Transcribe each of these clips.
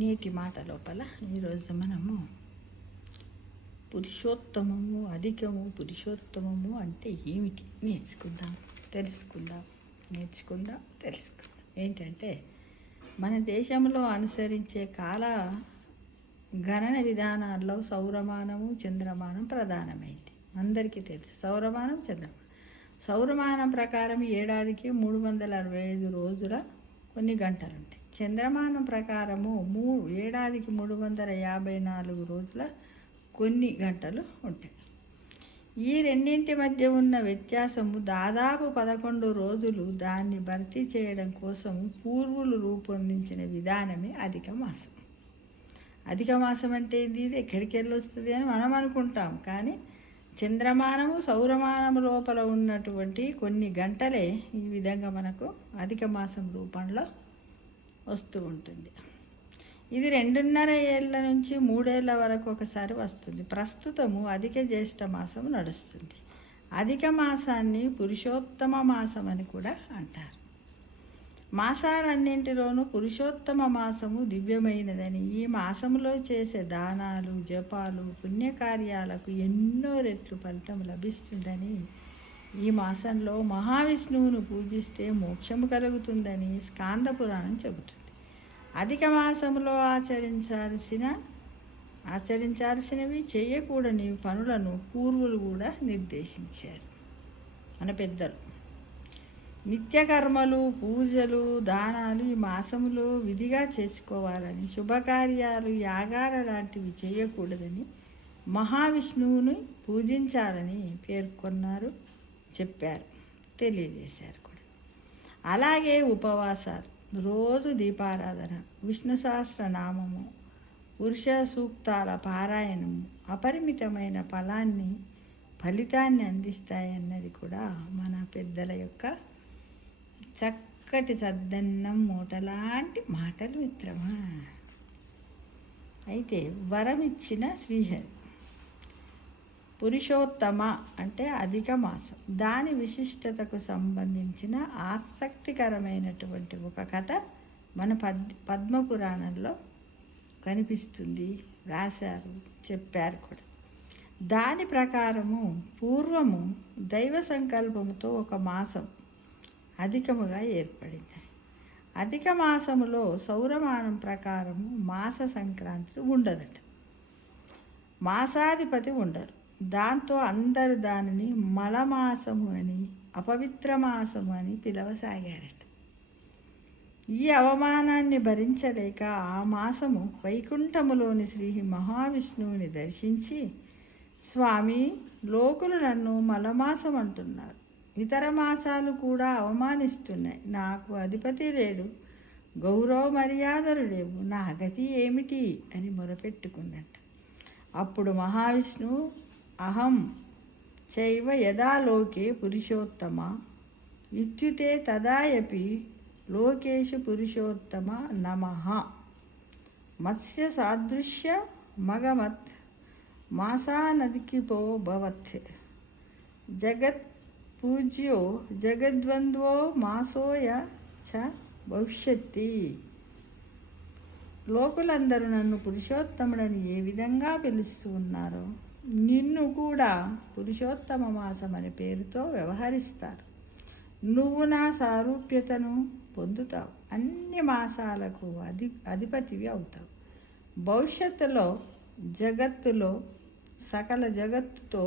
నేటి మాట లోపల ఈరోజు మనము పురుషోత్తమము, అధికము, పురుషోత్తమము అంటే ఏమిటి తెలుసుకుందాం. ఏంటంటే మన దేశంలో అనుసరించే కాల గణన విధానాల్లో సౌరమానము, చంద్రమానం ప్రధానమైంది. అందరికీ తెలుసు సౌరమానం, చంద్రమానం. సౌరమానం ప్రకారం ఏడాదికి 365 రోజుల కొన్ని గంటలు ఉంటాయి. చంద్రమానం ప్రకారము ఏడాదికి 354 రోజుల కొన్ని గంటలు ఉంటాయి. ఈ రెండింటి మధ్య ఉన్న వ్యత్యాసము దాదాపు 11 రోజులు. దాన్ని భర్తీ చేయడం కోసం పూర్వులు రూపొందించిన విధానమే అధిక మాసం. అధిక మాసం అంటే ఇది ఎక్కడికి వెళ్ళొస్తుంది అని మనం అనుకుంటాం, కానీ చంద్రమానము, సౌరమానము లోపల ఉన్నటువంటి కొన్ని గంటలే ఈ విధంగా మనకు అధిక మాసం రూపంలో వస్తూ ఉంటుంది. ఇది 2.5 ఏళ్ళ నుంచి 3 ఏళ్ళ వరకు ఒకసారి వస్తుంది. ప్రస్తుతము అధిక జ్యేష్ఠ మాసం నడుస్తుంది. అధిక మాసాన్ని పురుషోత్తమ మాసం అని కూడా అంటారు. మాసాలన్నింటిలోనూ పురుషోత్తమ మాసము దివ్యమైనదని, ఈ మాసములో చేసే దానాలు, జపాలు, పుణ్యకార్యాలకు ఎన్నో రెట్లు ఫలితం లభిస్తుందని, ఈ మాసంలో మహావిష్ణువును పూజిస్తే మోక్షము కలుగుతుందని స్కాంద పురాణం చెబుతుంది. అధిక మాసంలో ఆచరించాల్సినవి, చేయకూడని పనులను పూర్వులు కూడా నిర్దేశించారు మన పెద్దలు. నిత్యకర్మలు, పూజలు, దానాలు ఈ మాసములో విధిగా చేసుకోవాలని, శుభకార్యాలు, యాగాల లాంటివి చేయకూడదని, మహావిష్ణువుని పూజించాలని పేర్కొన్నారు, చెప్పారు, తెలియజేశారు కూడా. అలాగే ఉపవాసాలు, రోజు దీపారాధన, విష్ణు సహస్రనామము, పురుష సూక్తాల పారాయణము అపరిమితమైన ఫలితాన్ని అందిస్తాయన్నది కూడా మన పెద్దల యొక్క చక్కటి సద్దన్నం మూటలాంటి మాటలు మిత్రమా. అయితే వరమిచ్చిన శ్రీహరి పురుషోత్తమ అంటే అధిక మాసం. దాని విశిష్టతకు సంబంధించిన ఆసక్తికరమైనటువంటి ఒక కథ మన పద్మపురాణంలో కనిపిస్తుంది, రాశారు, చెప్పారు కూడా. దాని ప్రకారము పూర్వము దైవ సంకల్పముతో ఒక మాసం అధికముగా ఏర్పడింది. అధిక మాసములో సౌరమానం ప్రకారము మాస సంక్రాంతి ఉండదట. మాసాధిపతి ఉండరు. దాంతో అందరు దానిని మలమాసము అని, అపవిత్ర మాసము అని పిలవసాగారట. ఈ అవమానాన్ని భరించలేక ఆ మాసము వైకుంఠములోని శ్రీ మహావిష్ణువుని దర్శించి, స్వామి, లోకులు నన్ను మలమాసం అంటున్నారు, ఇతర మాసాలు కూడా అవమానిస్తున్నాయి, నాకు అధిపతి లేడు, గౌరవ మర్యాదలు లేవు, నా గతి ఏమిటి అని మొరపెట్టుకుందట. అప్పుడు మహావిష్ణువు, అహం చైవ యదా లోకే పురుషోత్తమ ఇత్యుతే తదాయపి లోకేషు పురుషోత్తమ నమః మత్స్య సాదృశ్య మగమత్ మాసానధికిపో భవత్ జగత్ పూజ్యో జగద్వంద్వో మాసోయ చ భవిష్యత్తి. లోకులందరూ నన్ను పురుషోత్తముడని ఏ విధంగా పిలుస్తూ ఉన్నారో నిన్ను కూడా పురుషోత్తమ మాసం అనే పేరుతో వ్యవహరిస్తారు. నువ్వు నా సారూప్యతను పొందుతావు, అన్ని మాసాలకు అధిపతివి అవుతావు, భవిష్యత్తులో జగత్తులో సకల జగత్తుతో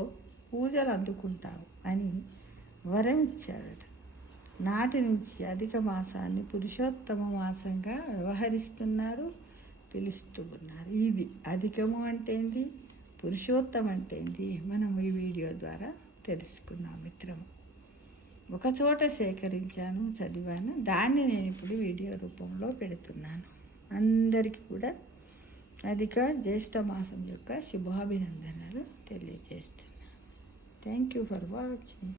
పూజలు అందుకుంటావు అని వరం ఇచ్చాడట. నాటి నుంచి అధిక మాసాన్ని పురుషోత్తమ మాసంగా వ్యవహరిస్తున్నారు, పిలుస్తూ ఉన్నారు. ఇది అధికము అంటే ఏంటి, పురుషోత్తమ అంటే ఏంటి, మనం ఈ వీడియో ద్వారా తెలుసుకున్నాం మిత్రము. ఒకచోట సేకరించాను, చదివాను, దాన్ని నేను ఇప్పుడు వీడియో రూపంలో పెడుతున్నాను. అందరికీ కూడా అధిక జ్యేష్ఠ మాసం యొక్క శుభాభినందనలు తెలియజేస్తున్నాను. Thank you for watching.